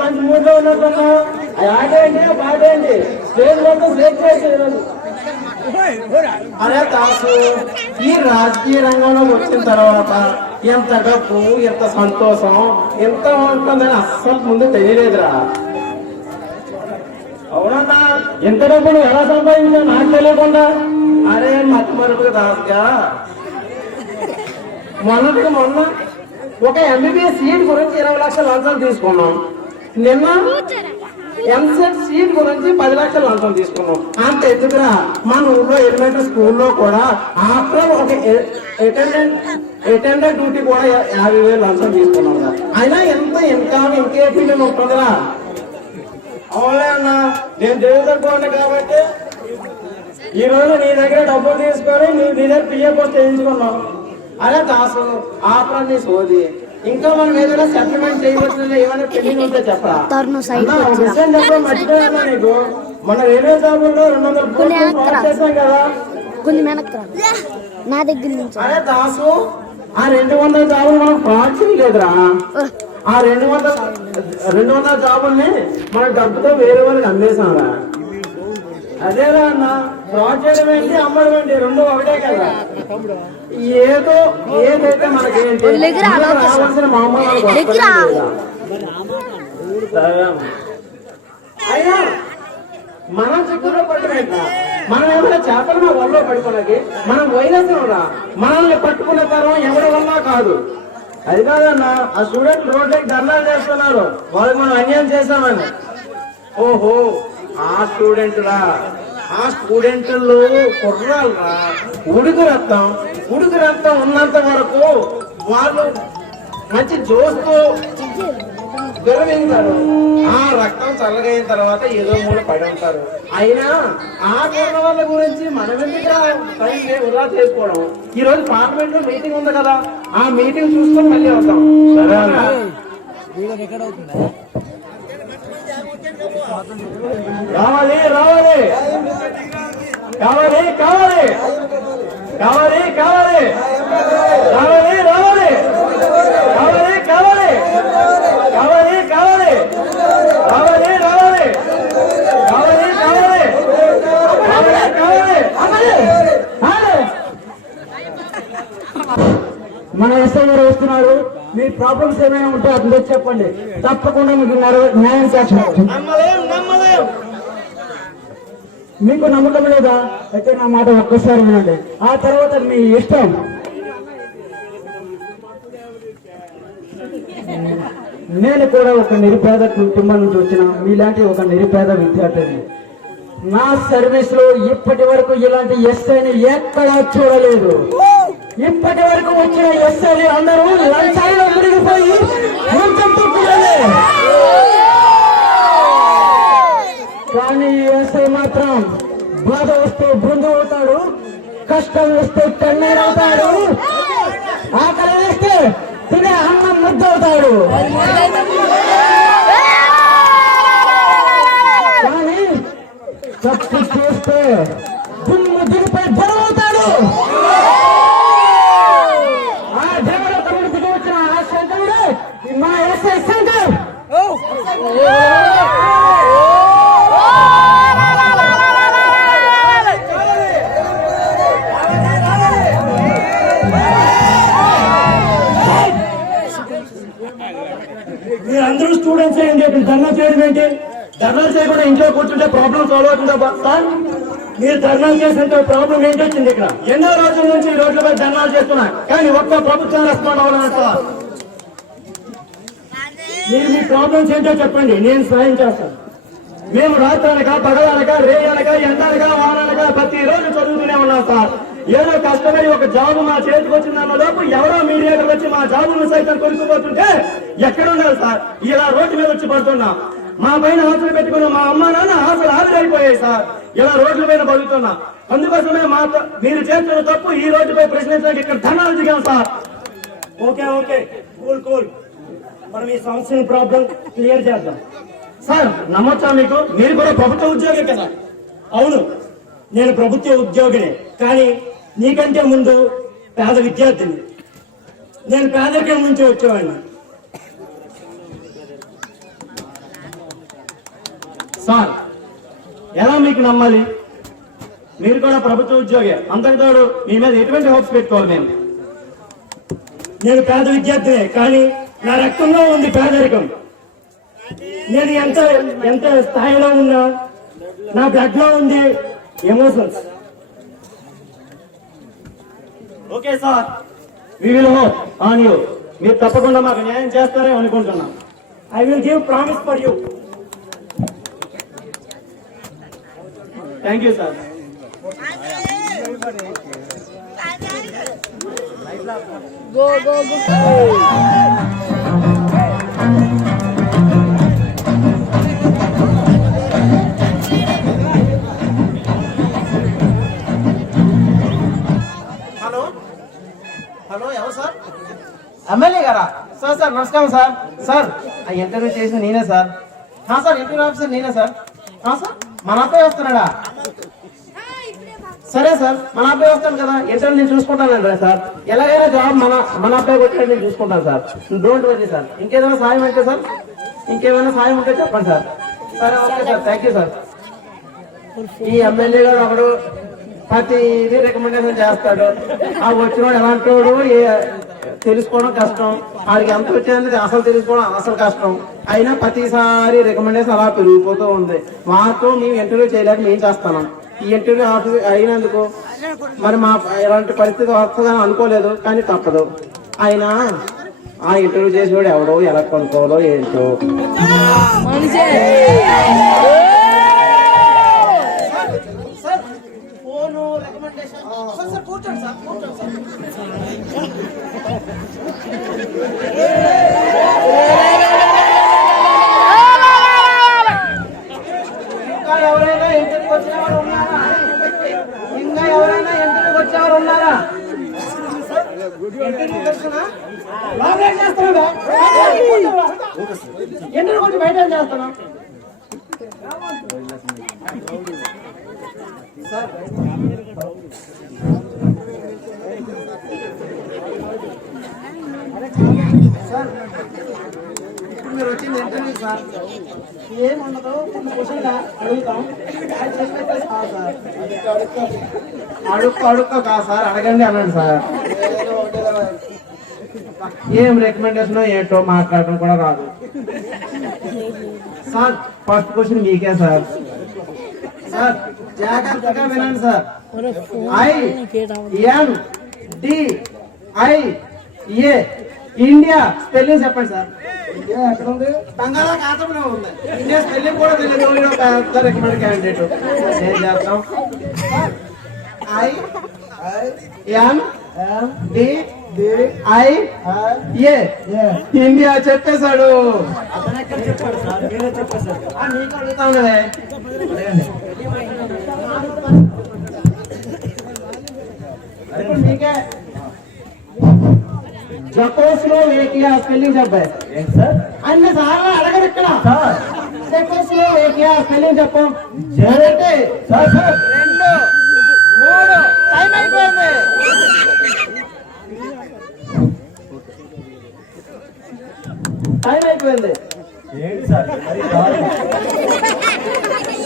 మంచి మూడ్ లో ఉన్నట్టున్నా ఆడేంటి పాడేంటి స్టేజ్ మొత్తం బ్రేక్ చేసేది. అరే దాసు, ఈ రాజకీయ రంగంలో వచ్చిన తర్వాత ఎంత డబ్బు, ఎంత సంతోషం, ఎంత ఉంటుందని అస్సలు ముందు తెలియలేదురా. అవునన్నా, ఎంత డబ్బులు ఎలా సంపాదించా నాకు తెలియకుండా. అరే మత్తు మరుపుగా దాసుగా మొన్న ఒక ఎంబీబీఎస్ సీట్ గురించి 20 లక్షల లంచం తీసుకున్నాం. నిన్న ఎంసెట్ సీట్ గురించి 10 లక్షల లంచం తీసుకున్నాం. అంత ఎందుకురా, మన ఊళ్ళో ఎలిమెంటరీ స్కూల్లో కూడా ఆఫ్టర్ ఒక అటెండెంట్ డ్యూటీ కూడా 50,000 లంచం తీసుకున్నాం. అయినా ఎంత ఇన్కమ్ ఇంకే ఫీలింగ్ ఉంటుందిరా. అవులే అన్నా, నేను దేవుడు కాబట్టి ఈ రోజు నీ దగ్గర డబ్బులు తీసుకొని నీ దగ్గర పిఏ పోస్ట్ చేయించుకున్నావు. అరే దాసు, ఆఫ్టర్ నీ సోది. ఇంకా మనం ఏదైనా సెటిల్మెంట్ చేయవచ్చు, ఏమైనా పెళ్లి ఉంటే చెప్పరా. విషయం చెప్పడం మర్చిపోయాను నీకు. మన రైల్వే జాబుల్లో 200 చేసాం కదా. అరే దాసు, ఆ 200 జాబులు మనం ఫ్రాడ్ చేయలేదురా. ఆ 200 జాబుల్ని మన డబ్బుతో వేరే వాళ్ళకి అమ్మేసాంరా. అదేరా అన్న, ఫ్రాడ్ చేయడం ఏంటి, అమ్మడం ఏంటి, రెండు ఒకటే కదా. ఏదైతే మనకేంటి రావాల్సిన మామూలు అయినా మనం చిక్కులో పట్టుకుంటా. మనం ఏమైనా చేపలు వల్ల పట్టుకోలేకి మనం వైరస్ రా. మనల్ని పట్టుకునే తరం ఎవరి వల్ల కాదు. అది కాదన్న, ఆ స్టూడెంట్ రోడ్లకి ధర్నాలు చేస్తున్నారు, వాళ్ళకి మనం అన్యాయం చేశామని. ఓహో, ఆ స్టూడెంట్లో కుర్రాలరా, ఉడుకు రక్తం ఉన్నంత వరకు వాళ్ళు మంచి జోస్తో విరమించారు. ఆ రక్తం చల్లగైన తర్వాత ఏదో మూల పడి ఉంటారు. అయినా ఆ కుర్ర వాళ్ళ గురించి మనం ఎందుకు టైం వృధా చేసుకోవడం. ఈ రోజు పార్లమెంట్ లో మీటింగ్ ఉంది కదా, ఆ మీటింగ్ చూసుకొని మళ్ళీ వద్దాం. రావాలి రావాలి కావాలి కావాలి కావాలి కావాలి రావాలి రావాలి కావాలి కావాలి కావాలి కావాలి కావాలి రావాలి కావాలి కావాలి కావాలి. మన ఎస్ఐ గారు వస్తున్నారు. మీ ప్రాబ్లమ్స్ ఏమైనా ఉంటే అతను చెప్పండి, తప్పకుండా మీకు న్యాయం చేస్తాను. మీకు నమ్మకం లేదా? అయితే నా మాట ఒక్కసారి వినండి, ఆ తర్వాత మీ ఇష్టం. నేను కూడా ఒక నిరుపేద కుటుంబం నుంచి వచ్చిన మీలాంటి ఒక నిరుపేద విద్యార్థిని. నా సర్వీస్ లో ఇప్పటి వరకు ఇలాంటి ఎస్ఐని ఎక్కడా చూడలేదు. ఇప్పటి వరకు వచ్చిన ఎస్ఐలు అందరూ లంచాల్లో మునిగిపోయి కానీ ఎస్ఐ మాత్రం బాధ వస్తే బృందు అవుతాడు, కష్టం వస్తే కన్నీరు అవుతాడు, ఆకలి వేస్తే తినే అన్నం ముద్దవుతాడు. కానీ తప్పు చేస్తే దుమ్ము దిగిపై బరువవుతాడు. ఆ దేవుడు కమిటీకి వచ్చిన ఆ శంకరుడే మా ఎస్ఐ శంకర్. మీరందరూ స్టూడెంట్స్ ఏంటి, ధర్నా చేయడం ఏంటి? ధర్నాలు చేయకుండా ఇంట్లో కూర్చుంటే ప్రాబ్లం సాల్వ్ అవుతుందా సార్? మీరు ధర్నాలు చేసినంత ప్రాబ్లం ఏంటి వచ్చింది? ఇక్కడ ఎన్నో రోజుల నుంచి ఈ రోడ్లపై ధర్నాలు చేస్తున్నా కానీ ఒక్క ప్రభుత్వం రెస్పాండ్ అవ్వాలన్నా సార్. మీరు మీ ప్రాబ్లమ్స్ ఏంటో చెప్పండి, నేను సహాయం చేస్తాను. మేము రాత్రనక పగలనక రేయనక ఎండనక వాననక ప్రతి రోజు చదువుతూనే ఉన్నాం సార్. ఏదో కష్టపడి ఒక జాబ్ మా చేతికి వచ్చిందన్న లోపు ఎవరో మీడియాకి వచ్చి మా జాబును సైతం కొనుక్కుపోతుంటే ఎక్కడ ఉండాలి సార్? ఇలా రోడ్డు మీద వచ్చి పడుతున్నాం. మా పైన ఆశలు పెట్టుకున్న మా అమ్మ నాన్న ఆశలు ఆవిరైపోయాయి సార్. ఇలా రోడ్ల పైన బతుకుతున్నా. అందుకోసమే మీరు చేస్తున్న తప్పు ఈ రోడ్డుపై ప్రశ్నించడానికి ఇక్కడ ధర్నాలు దిగాం sir. Okay okay cool cool, మనం ఈ సమస్యను ప్రాబ్లం క్లియర్ చేద్దాం. సార్ నమ్మొచ్చా మీకు? మీరు కూడా ప్రభుత్వ ఉద్యోగి కదా? అవును, నేను ప్రభుత్వ ఉద్యోగినే, కానీ నీకంటే ముందు పేద విద్యార్థిని. నేను పేదరికం నుంచి వచ్చేవాడిని. సార్ ఎలా మీకు నమ్మాలి? మీరు కూడా ప్రభుత్వ ఉద్యోగి, అంతకుతోడు మీ మీద ఎటువంటి హోప్స్ పెట్టుకోవాలి? నేను పేద విద్యార్థినే, కానీ నా రక్తంలో ఉంది పేదరికం. నేను ఎంత స్థాయిలో ఉన్నా నా బ్లడ్ లో ఉంది emotions. Okay sir, we will hope on you. మీరు తప్పకుండా మాకు న్యాయం చేస్తారని అనుకుంటున్నాం. I will give promise for you. Thank you sir. Go, go, go. Hello ఎవరు సార్? ఎమ్మెల్యే గారా? సార్ సార్ నమస్కారం సార్. సార్ ఆ ఇంటర్వ్యూ చేసిన నేనే సార్. సార్ ఇంటర్వ్యూ ఆఫీసర్ నేనే సార్. సార్ మన అబ్బాయి వస్తున్నాడా? సరే సార్, మన అబ్బాయి వస్తాను కదా, ఇంటర్వ్యూ నేను చూసుకుంటాను సార్. ఎలాగైనా జాబ్ మన అబ్బాయికి వచ్చాడు నేను చూసుకుంటాను సార్. Don't worry sir. ఇంకేదైనా సాయం అంటే సార్, ఇంకేమైనా సాయం ఉంటే చెప్పండి సార్. సరే okay sir, thank you sir. ఈ ఎమ్మెల్యే గారు ఒకడు ప్రతిదీ రికమెండేషన్ చేస్తాడు. ఆ వచ్చినోడు ఎలాంటోడు తెలుసుకోవడం కష్టం, వాడికి ఎంత వచ్చేది అసలు తెలుసుకోవడం అసలు కష్టం. అయినా ప్రతిసారి రికమెండేషన్ అలా పెరిగిపోతూ ఉంది. మాకు మేము ఇంటర్వ్యూ చేయలేక మేము చేస్తున్నాం. ఈ ఇంటర్వ్యూ ఆఫీస్ అయినందుకు మరి మా ఎలాంటి పరిస్థితి వస్తుందని అనుకోలేదు, కానీ తప్పదు. అయినా ఆ ఇంటర్వ్యూ చేసేవాడు ఎవడో ఎలా కొనుక్కోవాలో ఏంటో. ఇంకా ఎవరైనా ఇంటర్వ్యూకి వచ్చేవారు ఉన్నారా? ఇంటర్వ్యూ కొంచెం బయట చేస్తున్నా సార్. సార్ ఇప్పుడు మీరు వచ్చింది ఇంటర్వ్యూ సార్. ఏముండదు, కొన్ని క్వశ్చన్లు అడుగుతాం, అడుక్కో కాదు సార్, అడగండి అన్నాడు సార్. ఏం రికమెండేషన్ ఏంటో మాట్లాడటం కూడా రాదు సార్. ఫస్ట్ క్వశ్చన్ మీకే సార్. సార్ జాగ్రత్తగా వినండి సార్. INDIA ఇండియా స్పెల్లింగ్ చెప్పండి సార్. ఇండియా ఎక్కడ ఉంది? బంగాళాఖాతంలో ఉంది. ఇండియా స్పెల్లింగ్ కూడా తెలియదు. పెద్ద రికమెండ్ క్యాండిడేట్ ఏం చేస్తాం? INDIA ఇండియా చెప్పేశాడు. అతను ఎక్కడ చెప్పాడు సార్? మీరే చెప్పేశాడు. నీకు అడుగుతా ఉన్నదే. మీకే జకోస్లోవేకియా స్పెల్లింగ్ చెప్పారు అన్ని సార్లు అడగదు ఇక్కడ. జకోస్లోవేకియా స్పెల్లింగ్ చెప్పు. 2 3 టైం అయిపోయింది. టైం అయిపోయింది సార్.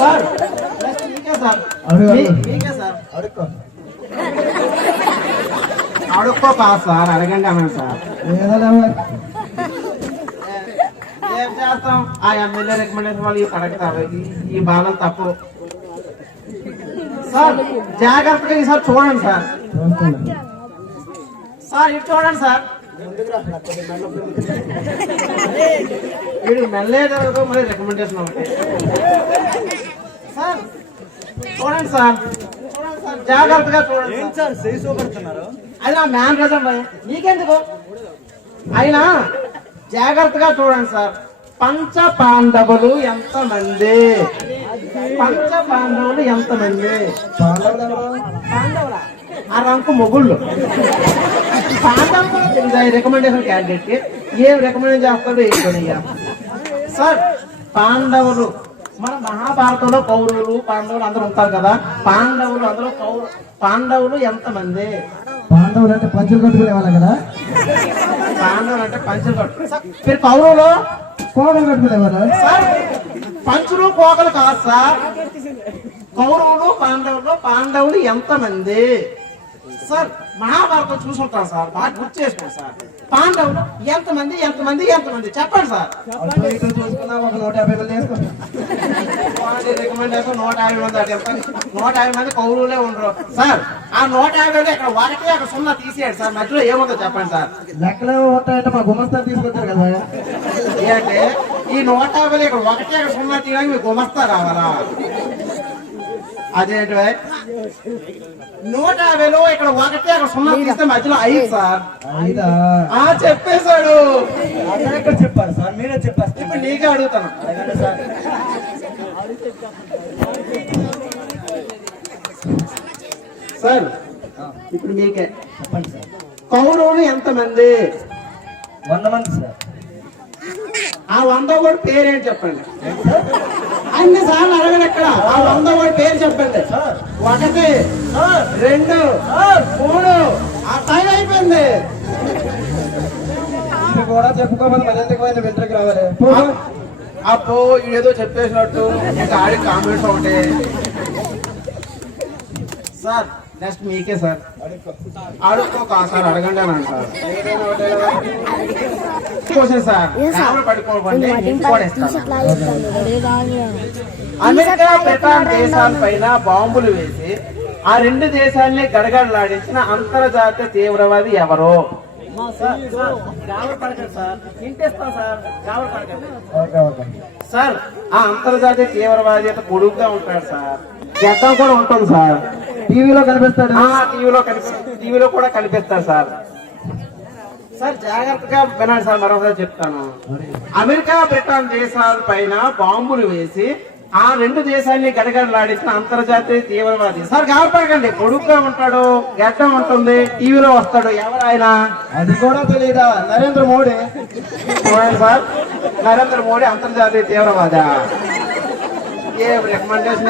సార్ మీకే సార్, మీకే సార్. అడుక్కో సార్, అడగండి అన్నాను సార్. ఏం చేస్తాం ఆ ఎమ్మెల్యే రికమెండేషన్ వాళ్ళు కరెక్ట్ ఈ బాధలు తప్పు సార్. జాగ్రత్తగా ఈసారి చూడండి సార్. సార్ ఇటు చూడండి సార్. వీడు మెల్లేదు మరి రికమెండేషన్ ఒకటి సార్. చూడండి సార్, చూడండి సార్, జాగ్రత్తగా చూడండి సార్. అది నా మ్యాన్ రజం నీకెందుకు అయినా జాగ్రత్తగా చూడండి సార్. పంచ పాండవులు ఎంతమంది? పంచ పాండవులు ఎంతమంది? పాండవుల ఆ రంకు మొగుళ్ళు. పాండవులు రికమెండేషన్ క్యాండిడేట్ కి ఏం రికమెండ్ చేస్తాడు ఏంటయ్యా సార్. పాండవులు మన మహాభారతంలో కౌరవులు పాండవులు అందరూ ఉంటారు కదా. పాండవులు అందరూ పాండవులు ఎంతమంది? పాండవులు అంటే పంచులు కట్టుకునే వాళ్ళ కదా. పాండవులు అంటే పంచులు కట్టు. మీరు కౌరవులు కోడలు కట్టుకునేవారు సార్. పంచులు కోకలు కాదు సార్. కౌరవులు పాండవులు ఎంతమంది సార్? మహాభారతం చూసుంటారు సార్, బాగా గుర్తు చేసుకోండి సార్. పాండవులు ఎంతమంది ఎంతమంది ఎంతమంది చెప్పండి సార్. చూసుకున్నాం ఒక 150 మంది వేసుకున్నాం. రికమెండేషన్ 150 మంది అంటే 150 మంది కౌరవులే ఉండరు సార్. ఆ 150 ఇక్కడ ఒకటి అక్కడ 0 తీసేయండి సార్. మధ్యలో ఏముందో చెప్పండి సార్. లెక్కలో ఉంటాయంటే మా గుమస్తా తీసుకొచ్చారు కదా. ఏంటంటే ఈ 150 ఇక్కడ ఒకటి అక్కడ 0 తీయడానికి మీకు గుమస్తా కావాలా? అదేంటి 150లో ఇక్కడ ఒకటి అక్కడ 0 తీస్తే మధ్యలో 5 సార్. చెప్పేశాడు. ఎక్కడ చెప్పారు సార్? మీరే చెప్పారు. ఇప్పుడు నీకే అడుగుతాను సార్. సార్ ఇప్పుడు మీకే చెప్పండి సార్. కౌరవులు ఎంతమంది? 100 మంది సార్. ఆ 100 కూడా పేరేంటి చెప్పండి. అన్ని సార్లు అడగండి. ఎక్కడ ఆ 100 కూడా పేరు చెప్పండి. 1 2 3 ఆ టైం అయిపోయింది. కూడా చెప్పుకోమని మధ్యాహ్నం పోయిన వెంటకి రావాలి. అప్పో ఏదో చెప్పేసినట్టు ఇంకా ఆడి కామెంట్స్ ఒకటి సార్. నెక్స్ట్ మీకే సార్. అడుక్కో సార్, అడగండి అని అంటారు. Question sir. పడుకోకండి. అమెరికా బ్రిటన్ దేశాల పైన బాంబులు వేసి ఆ 2 దేశాలని గడగడలాడించిన అంతర్జాతీయ తీవ్రవాది ఎవరు? సార్ ఆ అంతర్జాతీయ తీవ్రవాది అయితే పొడుగ్గా ఉంటాడు సార్. గడ్డం కూడా ఉంటుంది సార్. టీవీలో కనిపిస్తాడు. టీవీలో కూడా కనిపిస్తాడు సార్. సార్ జాగ్రత్తగా వినండి సార్, మరొకసారి చెప్తాను. అమెరికా బ్రిటన్ దేశాల పైన బాంబులు వేసి ఆ 2 దేశాలని గడగడలాడించిన అంతర్జాతీయ తీవ్రవాది సార్. కాపాడకండి, పొడుగ్గా ఉంటాడు, గడ్డం ఉంటుంది, టీవీలో వస్తాడు. ఎవరైనా అది కూడా తెలీదా? నరేంద్ర మోడీ. చూడండి సార్, నరేంద్ర మోడీ అంతర్జాతీయ తీవ్రవాద. ఏ రికమెండేషన్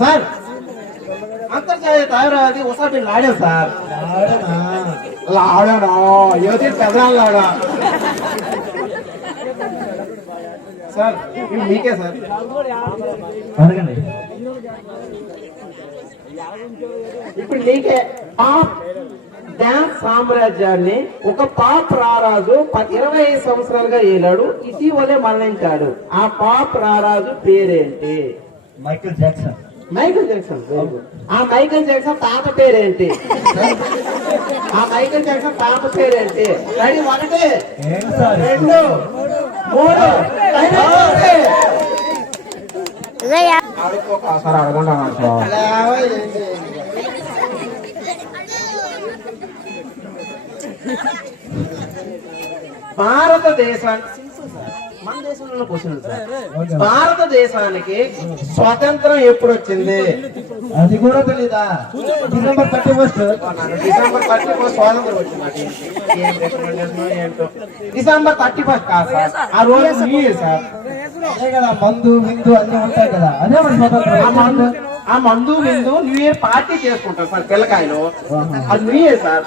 సార్. అంతర్జాతీయ తీవ్రవాది ఉసామా బిన్ లాడెన్ సార్. లాడను యువతి పెదలాడా సార్. ఇది మీకే సార్. అడగండి. ఇప్పుడు నీకే. డాన్స్ సామ్రాజ్యాన్ని ఒక పాప్ రారాజు 25 సంవత్సరాలుగా ఏలాడు, ఇటీవలే మరణించాడు. ఆ పాప్ రారాజు పేరేంటి? Michael Jackson. Michael Jackson. ఆ మైకేల్ జాక్సన్ తాత పేరేంటి? ఆ మైకేల్ జాక్సన్ తాత పేరేంటి? రెడీ 1 2 3 అడుక్కోసారి అడగండి సార్. భారతదేశానికి మన దేశంలో క్వశ్చన్ సార్. భారతదేశానికి స్వాతంత్రం ఎప్పుడు వచ్చింది? అది కూడా తెలీదా? డిసెంబర్ 31. డిసెంబర్ 31 స్వాతంత్రం వచ్చింది. డిసెంబర్ 31 కాదు సార్, ఆ రోజు న్యూ ఇయర్ సార్. అదే కదా, మందు విందు అన్ని ఉంటాయి కదా, అదే మన స్వాతంత్రం. ఆ మందు విందు న్యూ ఇయర్ పార్టీ చేసుకుంటారు సార్ పిల్లకాయలు. అది న్యూ ఇయర్ సార్.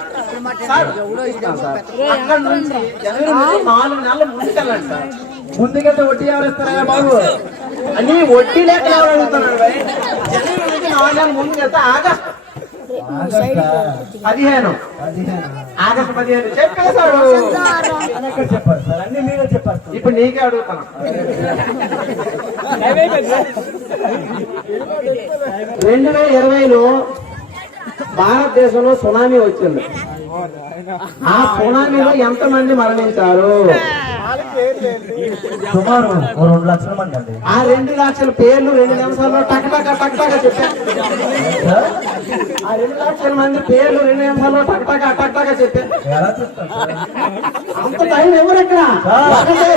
సార్ అక్కడ నుంచి జనవరి 4 నెలల ముందుకెళ్ళండి సార్. ముందుకెళ్తే వడ్డీ ఎవరు ఇస్తారా బాబు? అన్ని వడ్డీ లేక ఎవరు అడుగుతున్నారు? జనవరి నుంచి 4 నెలల ముందుకెళ్తే ఆగస్ట్ ఆగస్టా? 15 15. ఆగస్టు 15 చెప్పేశాడు. అని ఎక్కడ చెప్పారు సార్? అన్ని మీరే చెప్పారు. ఇప్పుడు నీకే అడుగుతాను. 2020లో భారతదేశంలో సునామీ వచ్చింది. ఆ సునామీలో ఎంతమంది మరణించారు? సుమారు 2 లక్షల మంది అండి. ఆ 2 లక్షల పేర్లు 2 నిమిషాల్లో టక్టక చెప్పాను. సార్, ఆ 2 లక్షల మంది పేర్లు 2 నిమిషాల్లో టక్టక చెప్పాను. ఎలా చెప్తారు సార్? అంత టైం ఎవరు ఇక్కడ? 1 2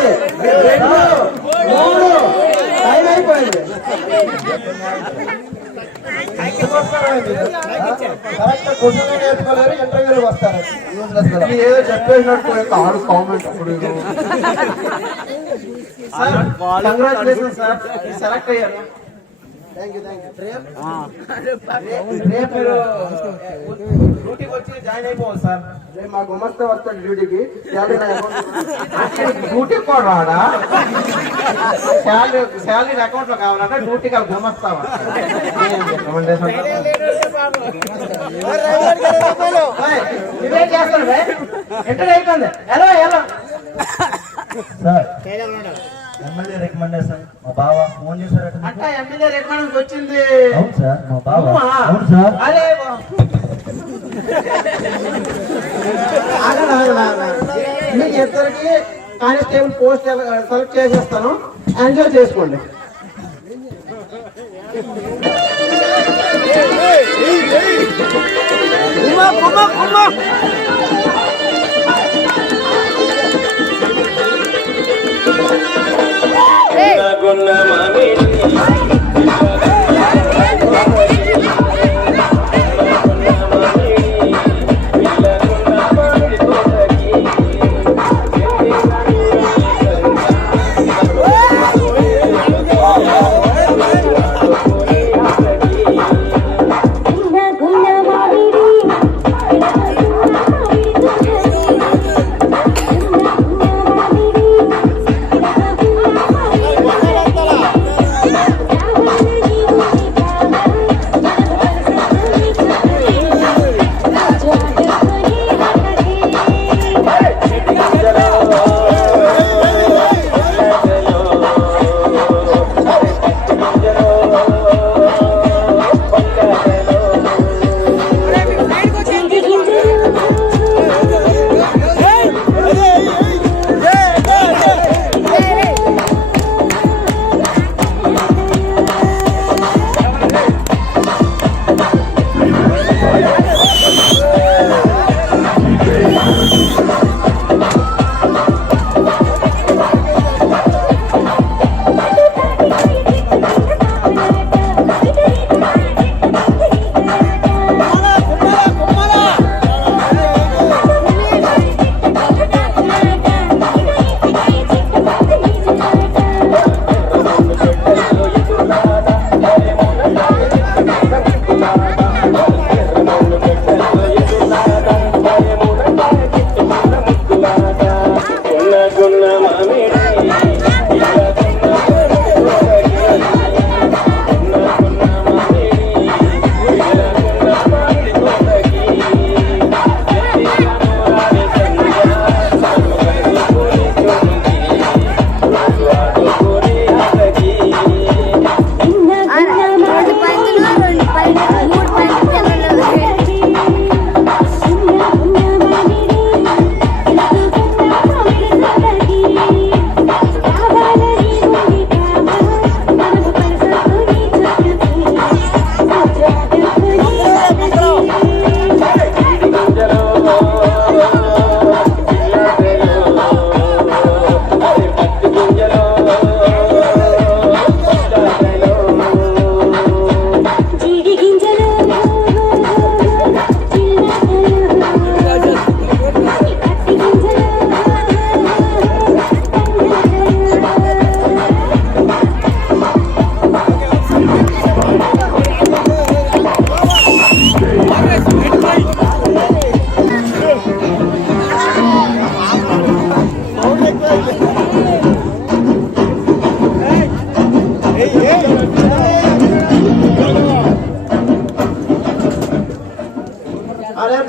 3 టైం అయిపోయింది. కరెక్ట్ క్వశ్చన్ నేర్చుకోలేరు, ఇంటర్వ్యూలు వస్తారు. ఏదో చెప్పేసినట్టు ఆడు కామెంట్. కంగ్రాచులేషన్ సార్, సెలెక్ట్ అయ్యారు. రేపు మీరు డ్యూటీకి వచ్చి జాయిన్ అయిపోవాలి సార్. రేపు మా గుమస్తా వస్తాడు డ్యూటీకి. డ్యూటీ కూడా రాడా? శాలరీ అకౌంట్ లో కావాలంటే డ్యూటీకి వాళ్ళు గుమస్తా ఇవే చేస్తాడు. ఎంటర్ అయిపోయింది. ఎలా ఎలా సార్, ఎమ్మెల్యే రికమెండేషన్ మా బావ ఫోన్ చేశారట. అట్ట ఎమ్మెల్యే రికమెండేషన్ వచ్చింది. అవును సార్, మా బావ. అవునా? అవును సార్. అరే మీకు ఇద్దరికి కానిస్టేబుల్ పోస్ట్ సెలెక్ట్ చేసేస్తాను. ఎంజాయ్ చేసుకోండి.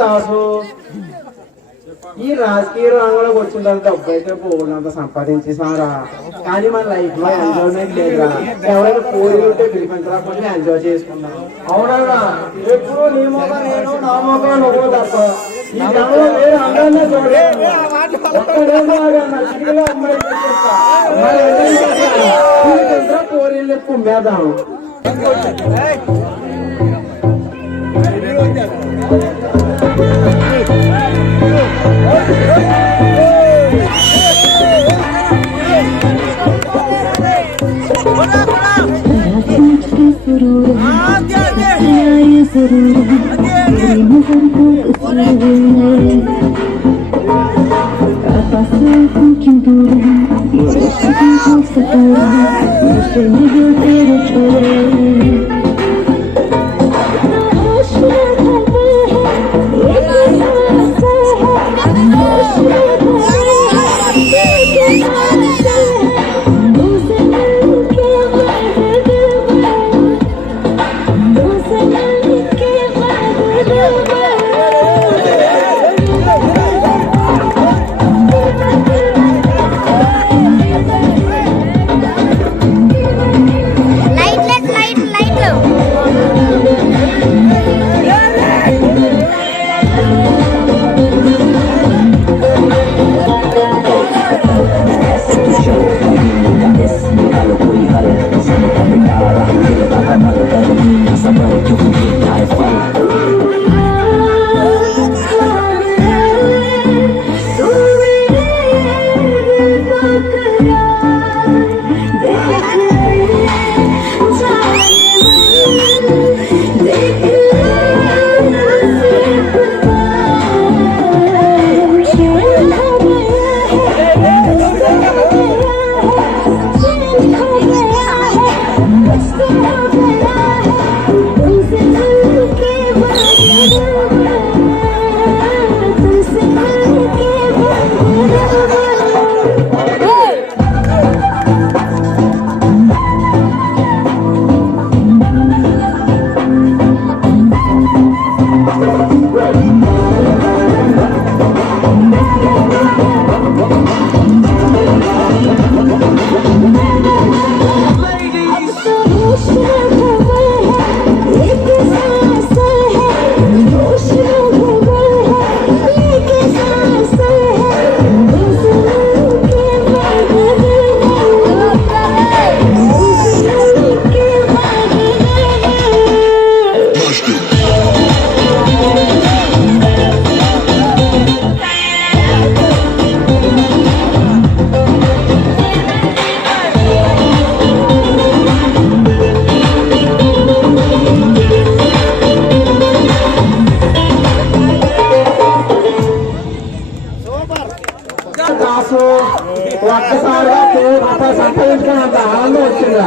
దాసు ఈ రాజకీయ రంగంలోకి వచ్చిన తర్వాత డబ్బు అయితే పోయినంత సంపాదించేసారా, కానీ మన లైఫ్ లో ఎంజాయ్మెంట్ లేదురా. ఎవరైనా కోరి ఉంటే పిలిపించరా, కొంచెం ఎంజాయ్ చేసుకున్నాం. అవునా, ఎప్పుడు నీ మొక్క నేను, నా మొక్క నువ్వు తప్ప ఈ గ్రామంలో వేరే అందరినీ చూడలేదు. కోరిళ్ళు ఎక్కువ మేధాం. ఒక్కసారిగా సంపాదించుకున్నంత ఆనందం వచ్చిందా?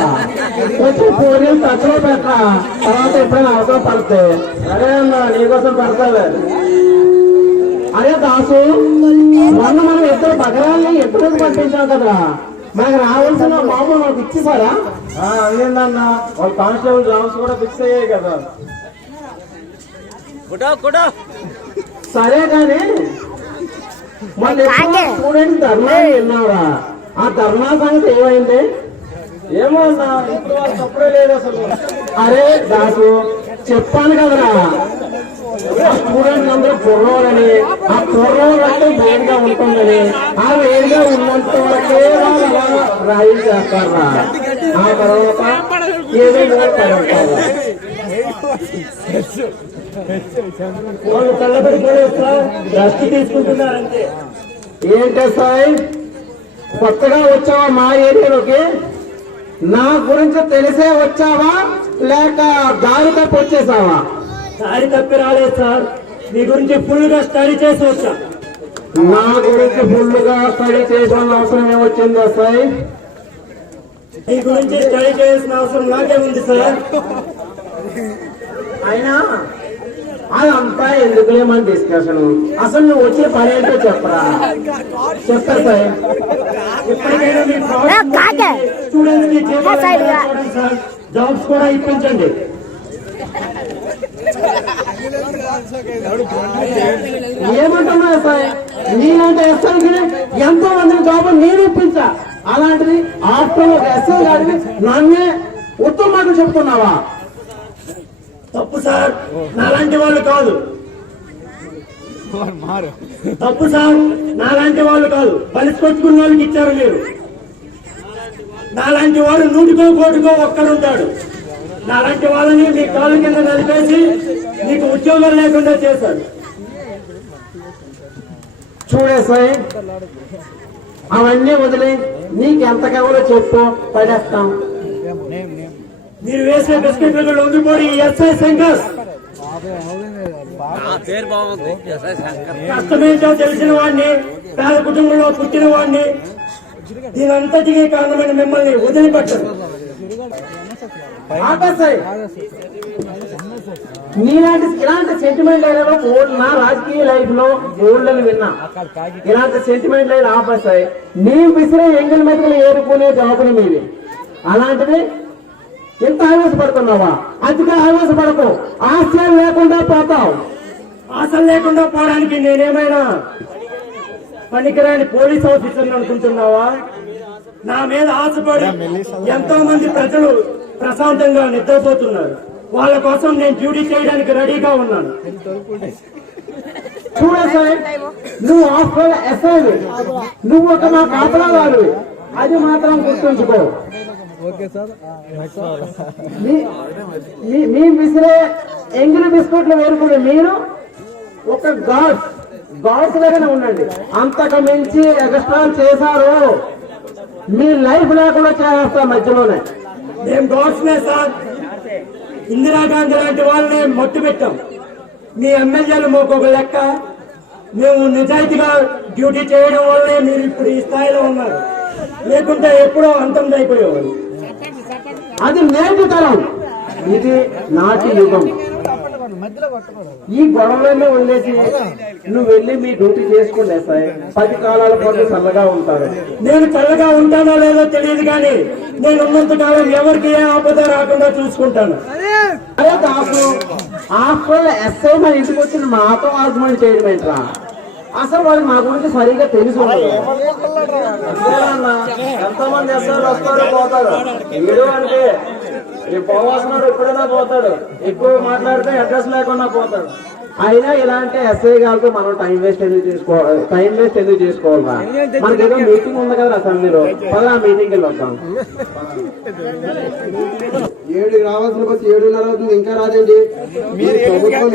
వచ్చి పూరీలు తక్కువ పెట్టా, తర్వాత ఎప్పుడైనా అవసరం పడితే అరే అన్నా నీకోసం పడతాలే. అరే దాసు, మొన్న మనం ఇద్దరు బగరాల్ని ఎప్పుడు పంపించాం కదా, మనకు రావాల్సిన మామూలు మనకు ఇచ్చేసారా? అందిందన్నా, వాళ్ళ కానిస్టేబుల్ జాబ్స్ కూడా ఫిక్స్ అయ్యాయి కదా. సరే కానీ మళ్ళీ స్టూడెంట్ ధర్నా విన్నారా? ఆ ధర్నా సంగతి ఏమైంది? ఏమో అన్నా, ఇప్పుడు వాళ్ళు తప్పుడే లేదు అసలు. అరే దాసు, చెప్పాను కదరా, స్టూడెంట్స్ అందరూ కుర్రోలని, ఆ కుర్రోలు అంటే వేడిగా ఉంటుందని, ఆ వేడిగా ఉన్నంత వరకే వాళ్ళు అలా రైలు చేస్తారా, ఆ తర్వాత ఏదో వాళ్ళు చల్లబడిపోయి దృష్టి తీసుకుంటున్నారంటే. ఏంటే సాయి, కొత్తగా వచ్చావా మా ఏరియాలోకి? నా గురించి తెలిసే వచ్చావా లేక దారి తప్పి వచ్చేసావా? దారి తప్పి రాలేదు సార్, మీ గురించి ఫుల్ గా స్టడీ చేసి వచ్చా. నా గురించి ఫుల్ గా స్టడీ చేసిన అవసరం ఏమొచ్చిందో సాయి? మీ గురించి స్టడీ చేయాల్సిన అవసరం నాకే ఉంది సార్. అయినా అదంతా ఎందుకులే మన డిస్కషన్, అసలు నువ్వు వచ్చే పని ఏంటో చెప్పరా? చెప్తా సార్. ఇప్పటికైనా మీ స్టూడెంట్స్ కి జాబ్స్ కూడా ఇప్పించండి. ఏమంటున్నా ఎస్ఐ, నీలాంటి ఎస్ఐకి ఎంతో మందిని జాబు నేను ఇప్పించా, అలాంటిది ఆఫ్టర్ ఒక ఎస్ఐ గారిని నన్నే ఉత్తమ మాటలు చెప్తున్నావా? తప్పు సార్, నాలాంటి వాళ్ళు కాదు. తప్పు సార్, నాలాంటి వాళ్ళు కాదు. బలిసి కొట్టుకున్న వాళ్ళకి ఇచ్చారు మీరు. నాలాంటి వాడు 100కో 1 ఒక్కడుంటాడు. నాలాంటి వాళ్ళని మీ కాళ్ళ కింద నలిపేసి మీకు ఉద్యోగం లేకుండా చేశారు. చూడేసాయి, అవన్నీ వదిలి నీకు ఎంత కావాలో చెప్పు, పడేస్తాం. మీరు వేసే బిస్కెట్లకు లొంగిపోయి ఎస్ఐ శంకర్ కష్టమేంటో తెలిసిన వాడిని, పేద కుటుంబంలో పుట్టిన వాడిని, దీనంతటికీ కారణమైన మిమ్మల్ని వదిలిపెట్టరు. ఆపేసాయి. నీలాంటి ఇలాంటి సెంటిమెంట్ అయినా నా రాజకీయ లైఫ్ లో ఓల్డ్ని విన్నా. ఇలాంటి సెంటిమెంట్ అయినా ఆపేస్తాయి. నీ విసిరే ఎంగిల్ మెతుకులు ఏరుకునే జాబుని మీది. అలాంటిది ఎంత ఆవేశపడుతున్నావా? అతిగా ఆవేశపడకు, ఆశయం లేకుండా పోతావు. ఆశలు లేకుండా పోవడానికి నేనేమైనా పనికిరాని పోలీస్ ఆఫీసర్ని అనుకుంటున్నావా? నా మీద ఆశపడి ఎంతో మంది ప్రజలు ప్రశాంతంగా నిద్రపోతున్నారు. వాళ్ళ కోసం నేను డ్యూటీ చేయడానికి రెడీగా ఉన్నాను. చూడసాయి, నువ్వు ఆఫ్టర్ ఎస్ఐ, నువ్వు ఒక మా కాపలాదారు, అది మాత్రం గుర్తుంచుకో. మీ విసిరే ఎంగిలి బిస్కెట్లు వేరుకునే మీరు ఒక గాడ్స్ లాగానే ఉండండి. అంతకు మించి ఎక్స్ట్రా చేశారు, మీ లైఫ్ లేకుండా చేస్తా మధ్యలోనే. మేము గాడ్స్నే సార్. ఇందిరాగాంధీ లాంటి వాళ్ళని మట్టు పెట్టాం. మీ ఎమ్మెల్యేలు మాకు ఒక లెక్క. మేము నిజాయితీగా డ్యూటీ చేయడం వల్లే మీరు ఇప్పుడు ఈ స్థాయిలో ఉన్నారు. లేకుంటే ఎప్పుడో అంతం అయిపోయేవారు. అది నేటి తరం, ఇది నాటి యుగం. ఈ గొడవలన్నీ వదిలేసి నువ్వు వెళ్ళి మీ డ్యూటీ చేసుకోండి సార్. 10 కాలాల పాటు చల్లగా ఉంటారు. నేను చల్లగా ఉంటానో లేదో తెలియదు, కానీ నేను ఉన్నంత కాలం ఎవరికి ఏ ఆపద రాకుండా చూసుకుంటాను. అదే కాపు ఆఫ్టర్ ఎస్ఐ మన ఇంటికి వచ్చిన మాతో ఆర్గ్యుమెంట్ చేయడం ఏంట్రా? అసలు వాళ్ళు మా గురించి సరిగా తెలుసు. ఎంతో మంది ఎస్ఐలు వస్తారు పోతారు. వీడు అంటే పోవాల్సినాడు ఎప్పుడైనా పోతాడు, ఎక్కువ మాట్లాడితే అడ్రస్ లేకుండా పోతాడు. అయినా ఇలాంటి ఎస్ఐ గారితో మనం టైం వేస్ట్ ఎందుకు చేసుకోవాలరా? మనకి ఏదో మీటింగ్ ఉంది కదా అసెంబ్లీలో, పదా మీటింగ్కి వెళ్ళి వద్దాం. 7 రావాల్సిన బస్సు 7:30 అవుతుంది, ఇంకా రాదండి. ప్రభుత్వం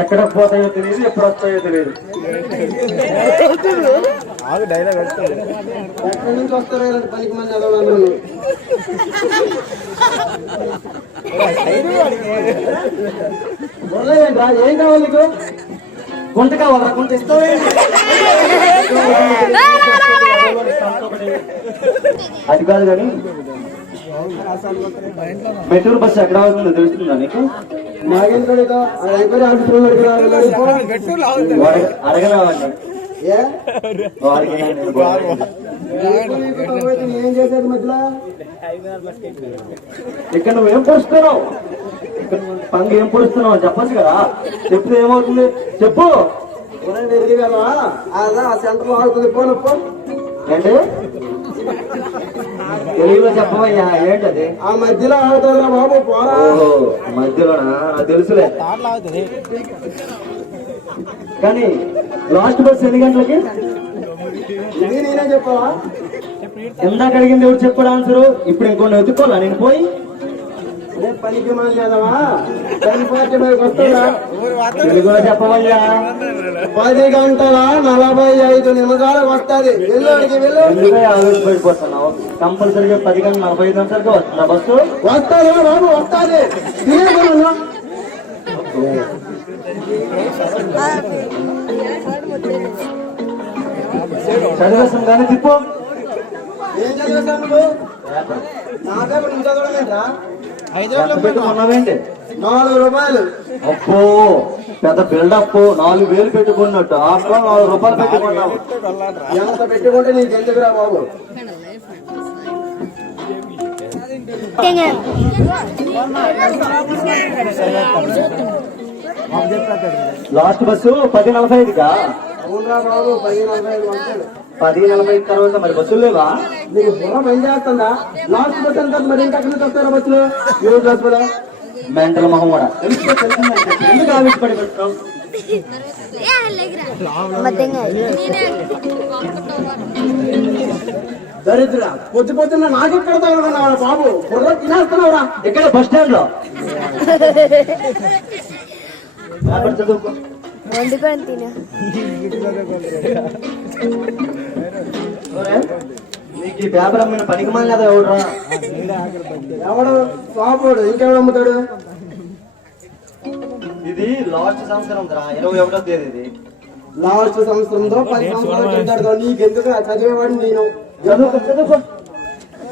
ఎక్కడ పోతాయో తెలియదు, ఎప్పుడు వస్తాయో తెలియదు. ఎక్కడి నుంచి వస్తారో పనికి మంది చదవాలి. ఏం కావాలి నీకు? గుంట కావాలా? గుంట ఇస్తావే. అది కాదు కానీ మెట్రూరు బస్సు ఎక్కడ అవుతుందో తెలుస్తుందా నీకు? అడగరావండి. ఏం చేసేది మధ్యలో? ఇక్కడ నువ్వేం పొడుస్తున్నావు? పండు ఏం పొడుస్తున్నావు చెప్పచ్చు కదా. చెప్తే ఏమవుతుంది చెప్పు. సెంటర్ ఆడుతుంది పోనప్పు ఏంటి తెలుగులో చెప్పవయ్యా, ఏంటది? ఆ మధ్యలో ఆడుతుందా బాబు? పోరా. మధ్యలోనా? నాకు తెలుసులే. కానీ లాస్ట్ బస్ ఎన్ని గంటలకి? ఇది నేనే చెప్పావా? ఎందాక అడిగింది ఎవరు చెప్పాడు ఆన్సరు? ఇప్పుడు ఇంకొన్ని వెతుక్కోవాలా నేను పోయి? పనికి మాట్లాడవా? 10:45 తెలుగులో చెప్పవయ్యా. 10 గంటల 45 నిమిషాలకు వస్తుంది. ఎందుకు ఆలోచపడిపోతున్నావు? కంపల్సరీగా 10 గంటల 45 నిమిషాలకి వస్తుందా బస్సు? వస్తుంది బాబు, వస్తుంది. చదివేస్తాం కానీ తిప్పు. ఏం చదివేస్తాను నువ్వు? నాకే నువ్వు చదవడం ఏంట్రా? ఉన్నావేంటి? 4 రూపాయలు. అబ్బో పెద్ద బిల్డప్ 4,000 పెట్టుకున్నట్టు ఆఫ్టర్ 4 రూపాయలు పెట్టుకున్నావు. ఎంత పెట్టుకుంటే నీకు ఎందుకురా బాబు? Last bus 10:45కా? అవునరా బాబు, 10:45. 10:45 తర్వాత మరి బస్సులు లేవా? నీకు బుర్ర పని చేస్తుందా? లాస్ట్ బస్ ఎంత మరి ఇంటి అక్కడ వస్తారా బస్సులు? ఈ రోజు బస్సులు మెంటల్ మొహం కూడా ఎందుకు ఆవిష్పడి పెడతాం? దరిద్ర పొద్దు పొద్దున్న నాకెక్కడ తగులుకున్నావా బాబు? బుర్ర తినేస్తున్నావురా ఇక్కడ బస్ స్టాండ్ లో. వండుకొని తిన. నీకు ఈ పేపర్ అమ్మిన పనికి మళ్ళీ కదా ఎవడరా? ఎవడు షాపోడు, ఇంకెవడు అమ్ముతాడు? ఇది లాస్ట్ సంవత్సరం 21వ తేదీ. ఇది లాస్ట్ సంవత్సరంతో 10 సంవత్సరాలు కిందటో. నీకెందుకు చదివేవాడిని నేను.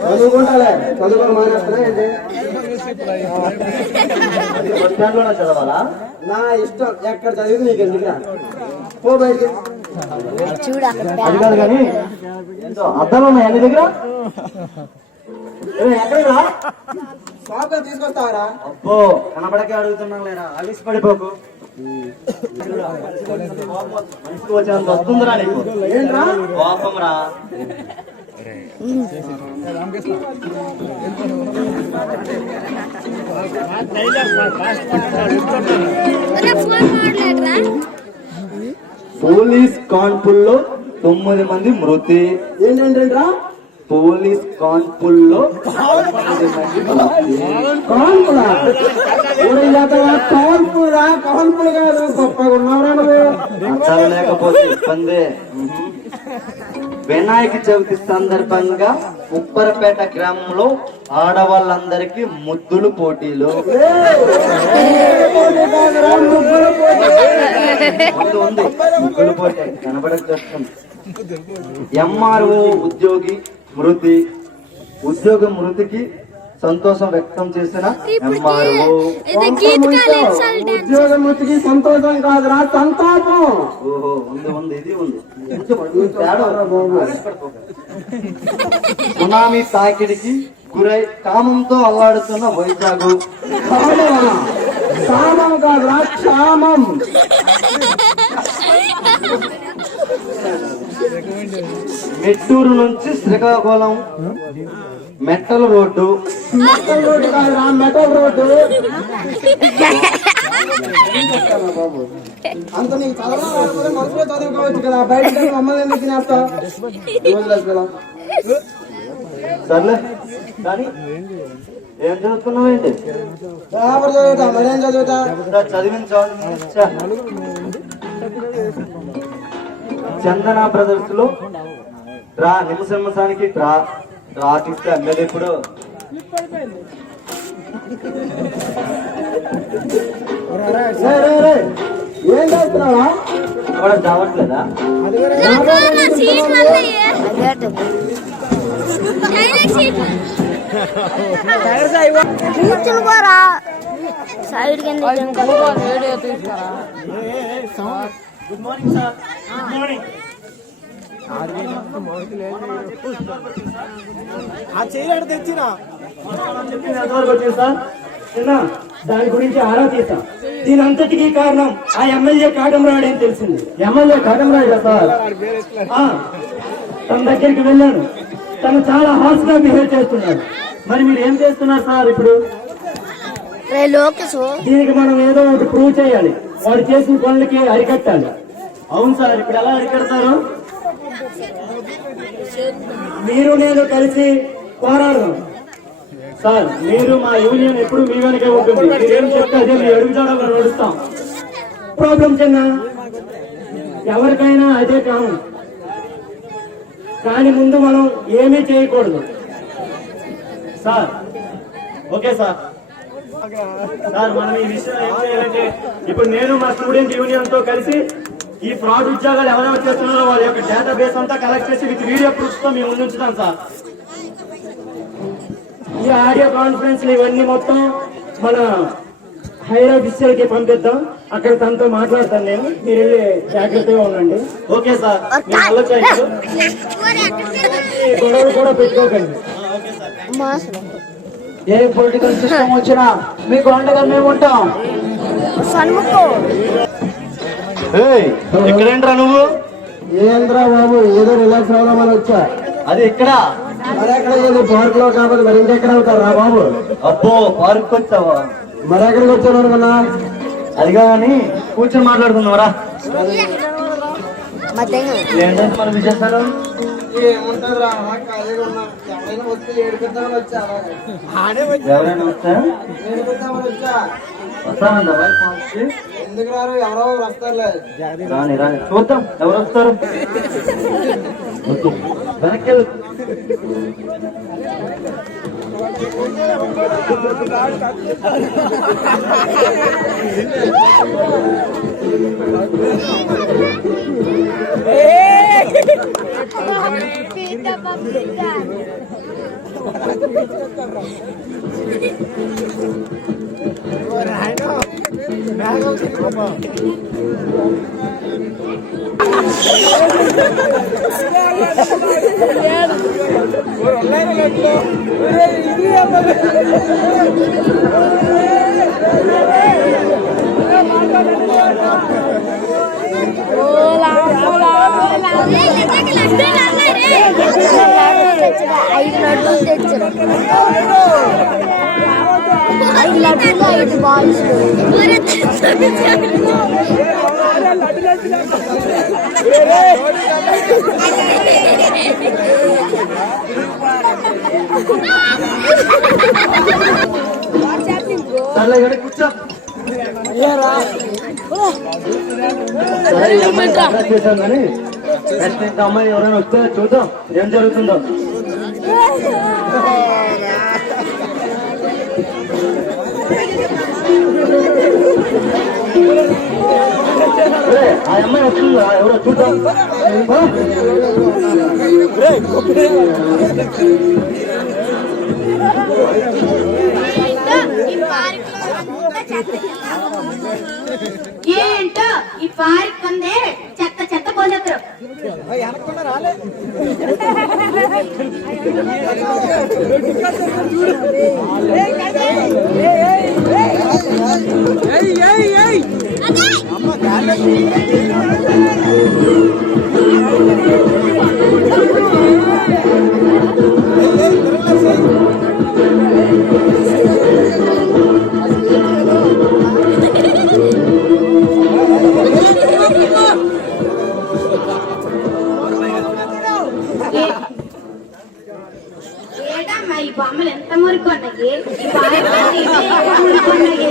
చదువుకుంటాలే, చదువుకొని మానేస్తున్నా ఏంటి? బస్ స్టాండ్ లోనే చదవాలా? నా ఇష్టం, ఎక్కడ చదివింది నీకు ఎందుకురా? పో బయటికి. అది కాదు కానీ ఎంతో అద్దాలు ఉన్నాయి అన్ని దగ్గర. ఎక్కడరా షాప్ తీసుకొస్తావరా? అబ్బో కనబడకే అడుగుతున్నాం లేరా, అవిసి పడిపోకు. మనిషికి వచ్చేంత వస్తుందిరా నీకు. ఏంట్రా కోపం రా? పోలీస్ కాన్పుల్లో 9 మంది మృతి. ఏంటంటరా? పోలీస్ కాన్పుల్లో 9 మంది కాన్పురా? కాన్పులు కాదు, గొప్పగా ఉన్నారా నువ్వు? అసలు లేకపోతే ఇబ్బందే. వినాయక చవితి సందర్భంగా ఉప్పరపేట గ్రామంలో ఆడవాళ్ళందరికీ ముద్దులు పోటీలు. ముగ్గులు పోటీ కనబడచ్చు. ఎంఆర్ఓ ఉద్యోగి మృతి. ఉద్యోగ మృతికి సంతోషం వ్యక్తం చేసిన ఎంఆర్ఓ. ఉద్యోగ మృతికి సంతోషం కాదురా, సంతాపం. ఓహో ఉంది ఇది ఉంది. సునామీ తాకిడికి గురై కామంతో అల్లాడుతున్న వైజాగ్. కామం కాదురా, క్షామం. మెట్టూరు నుంచి శ్రీకాకుళం మెట్టల రోడ్డు. మెట్టల రోడ్డు కాదురా, మెటల్ రోడ్డు. అంత నీకు చదవడం మనసులో చదువుకోవచ్చు కదా, బయట మమ్మల్ని ఎందుకు తినేస్తావు? సర్లే కానీ ఏం చదువుతున్నావేంటి? పేపర్ చదువుతా, మరేం చదువుతా? చందన బ్రదర్స్ లో నిమిషానికి ట్రాకిస్తే అమ్మేది ఇప్పుడు. ఏం చేస్తున్నావా? చావట్లేదా? సైడ్ కింద good morning sir. Good morning. ఆ చేయడం తెచ్చినా దాని గురించి ఆరా తీసా. దీని అంతటికీ కారణం ఆ ఎమ్మెల్యే కాటంరాయుడు అని తెలిసింది. MLA Katamrayudu sir? తన దగ్గరికి వెళ్ళాను. తను చాలా హార్ష్ గా బిహేవ్ చేస్తున్నాడు. మరి మీరు ఏం చేస్తున్నారు సార్ ఇప్పుడు? దీనికి మనం ఏదో ఒకటి ప్రూవ్ చేయాలి. వాడు చేసిన పనులకి అరికట్టాలి. అవును సార్, ఇప్పుడు ఎలా అరికడతారు? మీరు నేను కలిసి పోరాడదాం సార్. మీరు మా యూనియన్ ఎప్పుడు మీ వెనకే ఉంటుంది. మీరేం చెప్తే అదే మీ అడుగుజాడలో నడుస్తాం. ప్రాబ్లం చిన్న ఎవరికైనా అదే కాము, కానీ ముందు మనం ఏమీ చేయకూడదు సార్. Okay sir. సార్ మనం ఈ విషయం ఏం చేయాలంటే ఇప్పుడు నేను మా స్టూడెంట్ యూనియన్ తో కలిసి ఈ ఫ్రాడ్ ఉద్యోగాలు ఎవరెవరు చేస్తున్నారో వాళ్ళ యొక్క డేటా బేస్ అంతా కలెక్ట్ చేసి విత్ వీడియో ప్రూఫ్స్ తో మేము ముందు ఉంచుతాం సార్. ఈ ఆడియో కాన్ఫరెన్స్ ఇవన్నీ మొత్తం మన హైర్ ఆఫీసర్ కి పంపిద్దాం. అక్కడ తనతో మాట్లాడతాను నేను, మీరు వెళ్ళి జాగ్రత్తగా ఉండండి. ఓకే సార్, మీరు వెళ్ళొచ్చా ఇప్పుడు? ఈ గొడవలు కూడా పెట్టుకోకండి. ఏ పొలిటికల్ సిస్టమ్ వచ్చినా మీకు అండగా మేము ఉంటాం. ఎక్కడేంట్రా నువ్వు? ఏంద్రా బాబు, ఏదో రిలాక్స్ అవుదామని వచ్చా. అది ఎక్కడ? మరి ఎక్కడ ఏదో పార్క్ లో కాబట్టి మరి ఇంకెక్కడ అవుతారా బాబు? అబ్బో, పార్క్ వచ్చావా? మరి ఎక్కడికి వచ్చాను అనుకున్నా? అదిగా కానీ కూర్చొని మాట్లాడుతున్నావరా? ఏంటంటే మరి విశేషాలు? ఏముంటదిరా, ఖాళీగా ఉన్నా. ఎవరైనా వస్తే ఏడిపిద్దామని వచ్చా. ఎవరైనా వస్తా ఏడిపిద్దామని వచ్చా. వస్తానండి. ఎందుకు రారు? ఎవరో వస్తారులే. రాని రాని చూద్దాం ఎవరు వస్తారు. వెనక్కి వెళ్ళు. ఐదు లడ్డూలు తెచ్చారు. 5 లడ్డూలు 5 బాల్స్. సర్లే కానీ కూర్చో. సరే, ఈ అమ్మాయిని కాంటాక్ట్ చేశాను కానీ నెక్స్ట్ ఇంకా అమ్మాయి ఎవరైనా వస్తే చూద్దాం ఏం జరుగుతుందో. ఆ అమ్మాయి వస్తుందా ఎవరో చూద్దాం. ఏంటో ఈ పార్క్ కొందే చెత్త చెత్త పోలేరు. ఏటమ్మా ఈ బొమ్మలు ఎంత మురికొన్నాయి. ఈ పార్క్ మురికొన్నాయి.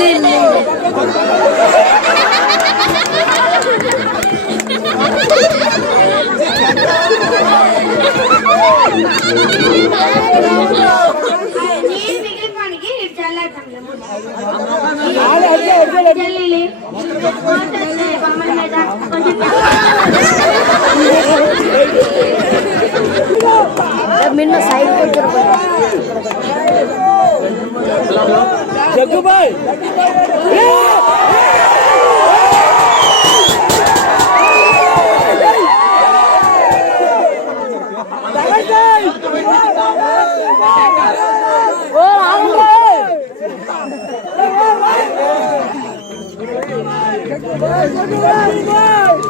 నేను మిగిలిపోనికి చల్లాడతాం జల్లి బొమ్మల మీద కొంచెం నిన్న సైడ్ జగ్గుబాయ్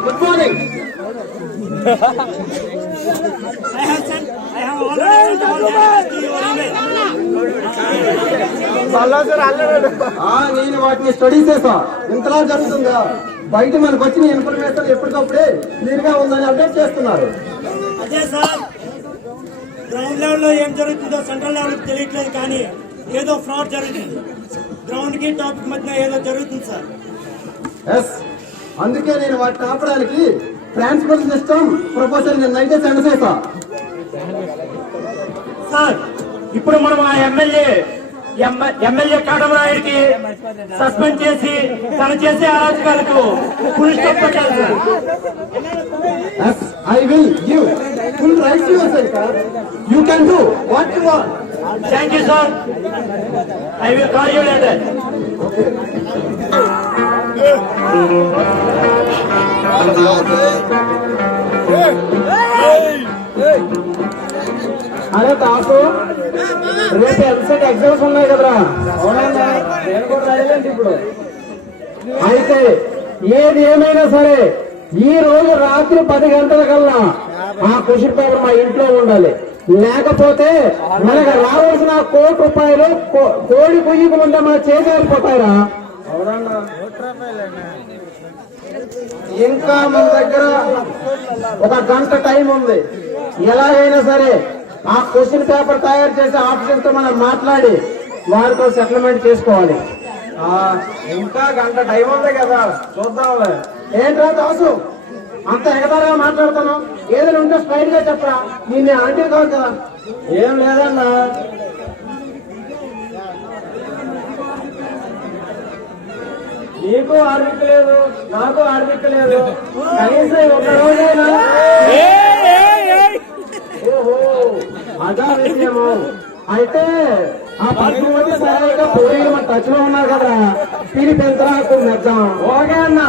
గుడ్ మార్నింగ్. నేను వాటిని స్టడీ చేసా. ఇంతలా జరుగుతుందా? బయట మనకు వచ్చిన ఇన్ఫర్మేషన్ ఎప్పటికప్పుడే క్లియర్ గా ఉందని అప్డేట్ చేస్తున్నారు. అదే సార్, గ్రౌండ్ లెవెల్ లో ఏం జరుగుతుందో సెంట్రల్ లెవెల్ తెలియట్లేదు, కానీ ఏదో ఫ్రాడ్ జరుగుతుంది. గ్రౌండ్ కి టాప్ మధ్య ఏదో జరుగుతుంది సార్. ఎస్, అందుకే నేను వాటిని ఆపడానికి ట్రాన్స్పోర్ట్ సిస్టమ్ ప్రపోజల్ నేను నైతే సెండ్ చేసా. సార్, ఇప్పుడు మనం ఆ ఎమ్మెల్యే కాటమరాయుడికి సస్పెండ్ చేసి తను చేసే అరాచకాలకు పులి స్టాప్ పెట్టాలి sir. I will give full rights to yourself, sir. You can do what you want. Thank you sir. I will call you later. అరే దాసు, రేపు ఎంసెట్ ఎగ్జామ్స్ ఉన్నాయి కదరా? అవునన్నా, నేను కూడా రాయలేండి ఇప్పుడు. అయితే ఏది ఏమైనా సరే ఈ రోజు రాత్రి 10 గంటల కల్లా ఆ క్వశ్చన్ పేపర్ మా ఇంట్లో ఉండాలి. లేకపోతే మనకు రావాల్సిన ₹1,00,00,000 కోడి పొయ్యికి ముందే మన చేసేరిపోతాయిరా. అవునన్నా, ఇంకా మన దగ్గర 1 గంట టైం ఉంది. ఎలాగైనా సరే ఆ క్వశ్చన్ పేపర్ తయారు చేసే ఆప్షన్ తో మనం మాట్లాడి వారితో సెటిల్మెంట్ చేసుకోవాలి. ఇంకా గంట టైం ఉంది కదా, చూద్దాంలే. ఏంట్రా దాసు, అంత ఎగతారగా మాట్లాడుతాను? ఏదైనా ఉంటే స్ట్రైట్ గా చెప్పరా, నిన్ను ఆంటీ కాదు కదా. ఏం లేదన్నా, నీకు ఆర్మిక లేదు, నాకు ఆర్మిక లేదు. కనీసం ఒక రోజైనా. ఓహో, అదా విషయము. అయితే ఆ 10 మంది సరైన పోలీలు మన టచ్ లో ఉన్నారు కదా, పిలిపెంతరాకు మెద్దాం. ఓకే అన్న.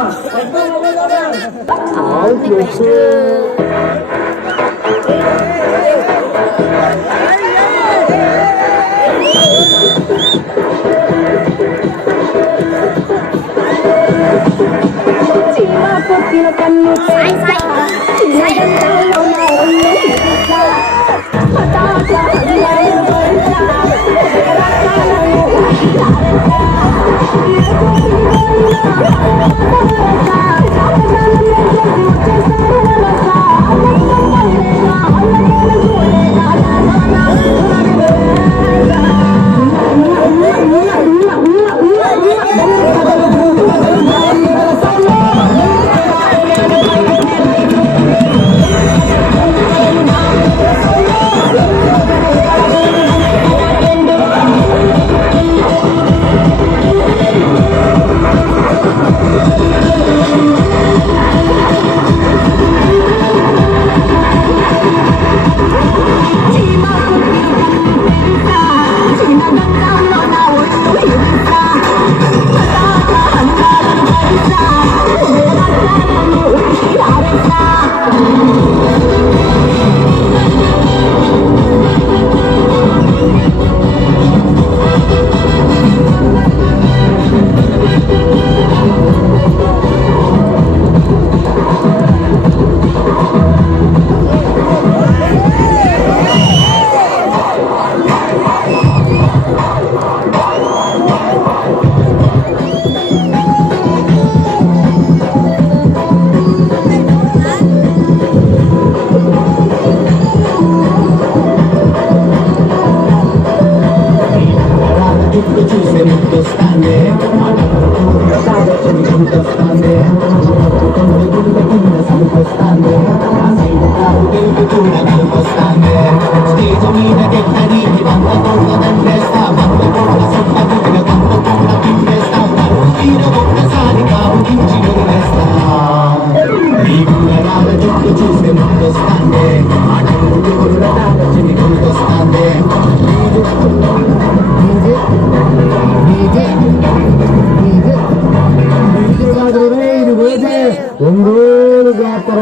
ఒంగోలు జాతర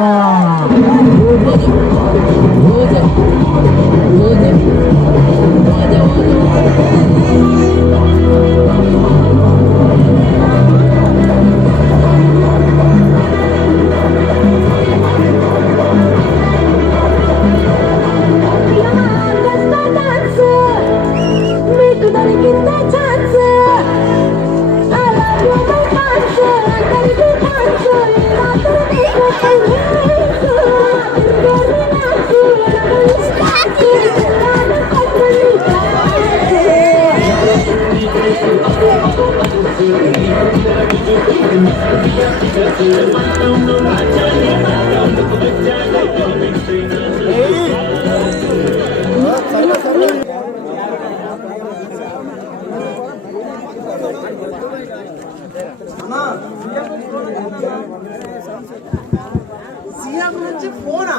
సీఎం నుంచి ఫోనా?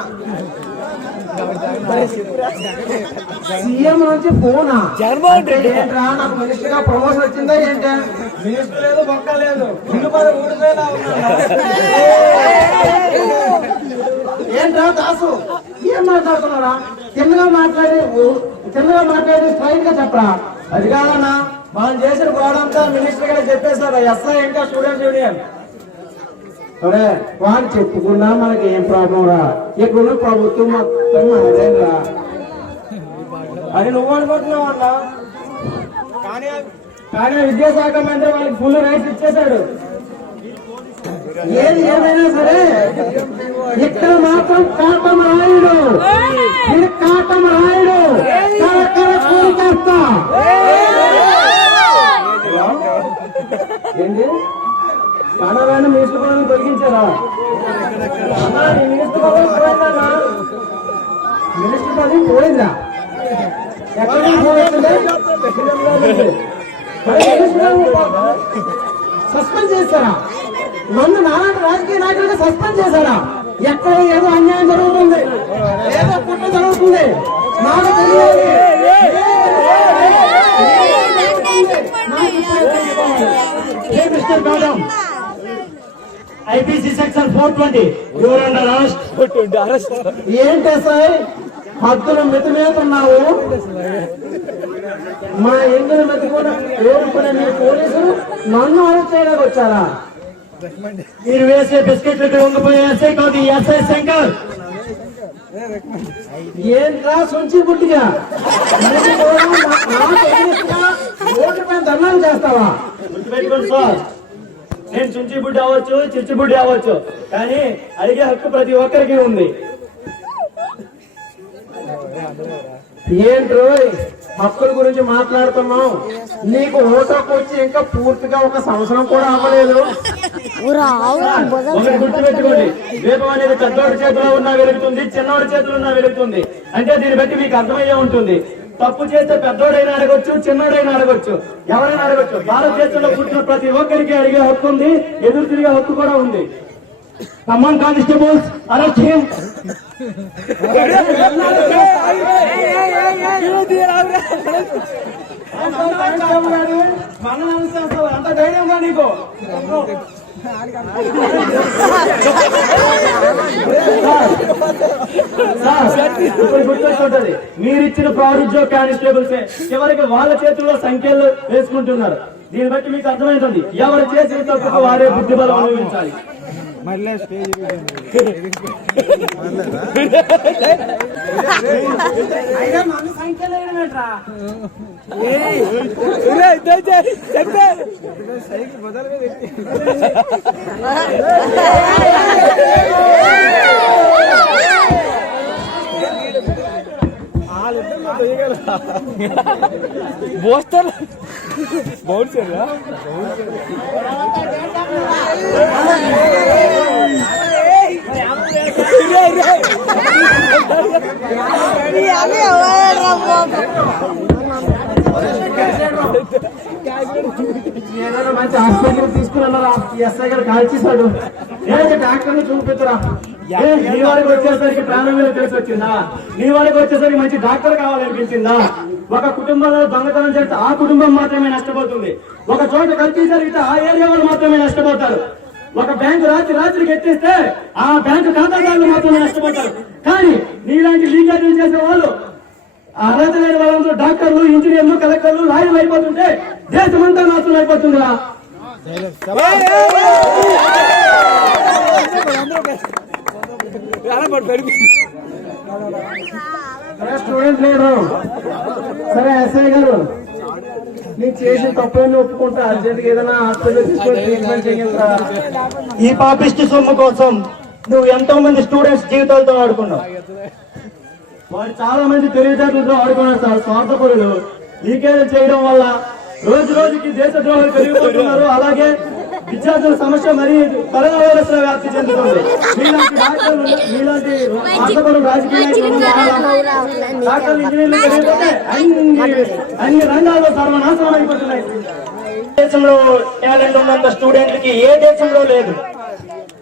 సీఎం నుంచి ఫోనా ఏంట్రా నాకు మినిస్టర్ గా ప్రమోషన్ వచ్చిందా ఏంటి? మినిస్టర్ లేదు బొక్క లేదు ఇల్లు మరి ఊడిపోయేలా ఉన్నాడు. ఏంట్రా దాసు ఏం మాట్లాడుతున్నారా? చిన్నగా మాట్లాడి స్ట్రైట్ గా చెప్పరా. అది కాదన్నా మనం చేసిన గోడంతా మినిస్టర్ గారు చెప్పేశారు. ఎస్ఐ ఇంకా స్టూడెంట్స్ యూనియన్ అరే వాళ్ళు చెప్పుకున్నా మనకి ఏం ప్రాబ్లం రా. ఇక్కడున్న ప్రభుత్వం మొత్తం మనదేరా. అది నువ్వు అనుకుంటున్నావు అన్న. కానీ విద్యాశాఖ మంత్రి వాళ్ళకి ఫుల్ రైట్స్ ఇచ్చేశాడు. ఏది ఏమైనా సరే ఇక్కడ మాత్రం కాటం రాయుడు, ఇది కాటం రాయుడు చేస్తా. ఏంటి కడరాని మినిస్టర్ పదవిని తొలగించారా? అన్నా నీ మినిస్టర్ పదవి పోయిందన్నా. మినిస్టర్ పదవి పోయిందా? ఎక్కడ సస్పెండ్ చేస్తారా? నన్ను నాలాంటి రాజకీయ నాయకులుగా సస్పెండ్ చేశారా? ఎక్కడ ఏదో అన్యాయం జరుగుతుంది, ఏదో కుట్ర జరుగుతుంది, నాకు తెలియాలి. Mister Gautam, IPC section 420 your under arrest. ఏంటి సార్ హద్దులు మితిమీతున్నావు? మా ఇందును మెతుకునే మీ పోలీసులు నన్ను అరెస్ట్ చేయడానికి వచ్చారా? మీరు వేసే బిస్కెట్లకు వంగిపోయే ఎస్ఐ కాదు ఈ ఎస్ఐ శంకర్. ఏంట్రా సుంచి బుట్టిగా ఓటు పైన ధర్నాలు చేస్తావా? గుర్తుపెట్టుకోండి సార్, నేను చుంచి బుడ్డి అవ్వచ్చు, చిచ్చి బుడ్డి అవ్వచ్చు, కానీ అడిగే హక్కు ప్రతి ఒక్కరికి ఉంది. ఏంట్రో హక్కుల గురించి మాట్లాడుతున్నావు? నీకు ఓటుకు వచ్చి ఇంకా పూర్తిగా 1 సంవత్సరం కూడా అవ్వలేదు. ఒకటి గుర్తుపెట్టుకోండి, దీపం అనేది పెద్దోడి చేతిలో ఉన్నా వెలుగుతుంది, చిన్నోడి చేతిలో ఉన్నా వెలుగుతుంది. అంటే దీన్ని బట్టి మీకు అర్థమయ్యే ఉంటుంది. తప్పు చేస్తే పెద్దోడైనా అడగొచ్చు, చిన్నోడైనా అడగొచ్చు, ఎవరైనా అడగొచ్చు. భారతదేశంలో పుట్టిన ప్రతి ఒక్కరికి అడిగే హక్కు ఉంది, ఎదురు తిరిగే హక్కు కూడా ఉంది. కమాన్ కానిస్టేబుల్స్, అరెస్ట్ హిమ్. అంత ధైర్యంగా నీకు ఇప్పుడు గుర్తొచ్చుంటది, మీరిచ్చిన ప్రారుద్యోగ కానిస్టేబుల్సే చివరికి వాళ్ళ చేతుల్లో సంఖ్యలు వేసుకుంటున్నారు. దీన్ని బట్టి మీకు అర్థమవుతుంది, ఎవరు చేసిన తప్పుకు వారే బుద్ధి బలం అనుభవించాలి. ఏదైనా మంచి హాస్పిటల్ తీసుకున్నారా? ఎస్ఐ గారు కాల్చేశాడు. ఏదైతే డాక్టర్ ని చూపించరా? నీ వాడికి వచ్చేసరికి ప్రాణం మీద తెలిసి వచ్చిందా? నీ వాడికి వచ్చేసరికి మంచి డాక్టర్ కావాలనిపించిందా? ఒక కుటుంబంలో దొంగతనం చేస్తే ఆ కుటుంబం మాత్రమే నష్టపోతుంది. ఒక చోట కల్తీ జరిగితే ఆ ఏరియా వాళ్ళు మాత్రమే నష్టపోతారు. ఒక బ్యాంకు రాత్రికి ఎత్తిస్తే ఆ బ్యాంకు ఖాతాదారులు మాత్రమే నష్టపోతారు. కానీ నీలాంటి లీకేజీలు చేసే వాళ్ళు, అర్హత లేని వాళ్ళందరూ డాక్టర్లు, ఇంజనీర్లు, కలెక్టర్లు, లాయర్లు అయిపోతుంటే దేశమంతా నాశనం అయిపోతుందిరా. స్టూడెంట్ లేరు. సరే ఎస్ఐ గారు, నీకు చేసిన తప్పని ఒప్పుకుంటా. అర్జెంట్గా ఏదైనా హాస్పిటల్ తీసుకొని ట్రీట్మెంట్ చేయాలరా. ఈ పాపిష్టి సొమ్ము కోసం నువ్వు ఎంతో మంది స్టూడెంట్స్ జీవితాలతో ఆడుకున్నావు. వాడు చాలా మంది తెలివితేటలతో ఆడుకున్నారు సార్. స్వార్థపరులు లీకేజీలు చేయడం వల్ల రోజు రోజుకి దేశ ద్రోహాలు పెరిగిపోతున్నారు. అలాగే విద్యార్థుల సమస్య మరీ కరోనా వైరస్ లో వ్యాప్తి చెందుతుంది. మీలాంటి డాక్టర్లు, మీలాంటి స్వార్థపరులు రాజకీయ నాయకులు, డాక్టర్లు, ఇంజనీర్లు పెరిగిపోతే అన్ని రంగాల్లో సర్వనాశనం అయిపోతున్నాయి. దేశంలో టాలెంట్ ఉన్నంత స్టూడెంట్లకి ఏ దేశంలో లేదు.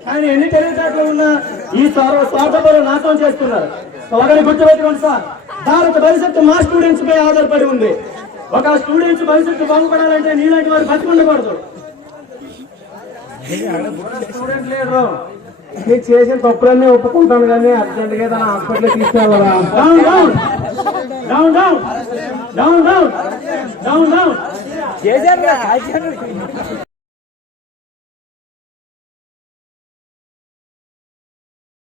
కానీ ఎన్ని తెలివితేటలు ఉన్నా ఈ స్వార్థపరులు నాశనం చేస్తున్నారు. ఒకరి గుర్తుపెట్టుకోండి సార్, భారత భవిష్యత్తు మా స్టూడెంట్స్ పై ఆధారపడి ఉంది. ఒక స్టూడెంట్స్ భవిష్యత్తు బాగుపడాలంటే నీలాంటి వారు బతికుండకూడదు. స్టూడెంట్ లీడరు నీకు చేసిన తప్పులన్నీ ఒప్పుకుంటాను కానీ అర్జెంట్ గా తన హాస్పిటల్ తీసుకెళ్ళరా. Down down down down down down down down